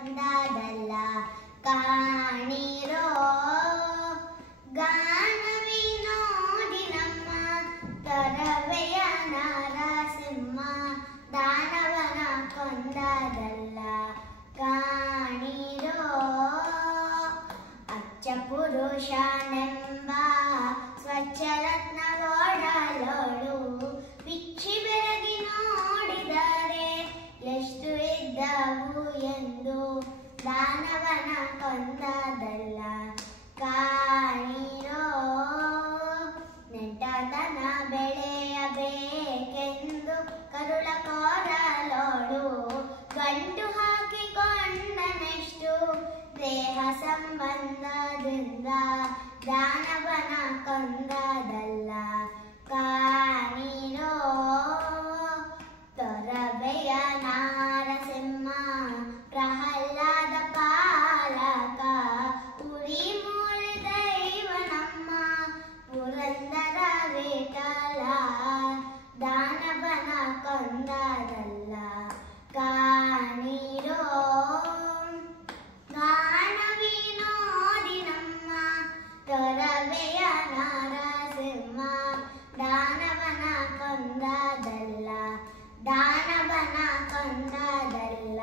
ಕೊಂದದಲ್ಲ ಕಾಣಿರೋ ಗಾನವಿ ನೋಡಿ ನಮ್ಮ ತೊರವೆಯ ನರಸಿಂಹ ದಾನವನ ಕೊಂದದಲ್ಲ ಕಾಣಿರೋ ಅಚ್ಚ ಪುರುಷನೆಂಬ ಸ್ವಚ್ಛರತ್ನಗೋಡಲೋಳು ಬಿಚ್ಚಿ ಬೆರಗಿ ನೋಡಿದರೆ ಎಷ್ಟು ಇದ್ದವು ಎಂದು ದಾನವನ ಕೊಂದದಲ್ಲ ಕಾಣಿರೋ ನೆಟ್ಟತನ ಬೆಳೆಯಬೇಕೆಂದು ಕರುಳ ಕೋರಲೋಳು ಗಂಟು ಹಾಕಿಕೊಂಡನೆಷ್ಟು ದೇಹ ಸಂಬಂಧದಿಂದ ದಾನವನ ಕೊಂದದಲ್ಲ ಕಾಣಿರೋ ತೊರವೆಯ ನಾರಸಿಂಹ ಪ್ರಹ್ಲಾದ ಪಾಲಕ ಉರಿ ಮೂಲೆ ದೈವ ನಮ್ಮ ಪುರಂದರ ವಿಠಲ ದಾನವನ ಕೊಂದದಲ್ಲ ಕಾಣಿರೋ ಗಾನವಿ ನೋಡಿ ನಮ್ಮ ತೊರವೆಯ ನರಸಿಂಹ ದಾನವನ ಕೊಂದದಲ್ಲ ದಾನವನ ಕೊಂದದಲ್ಲ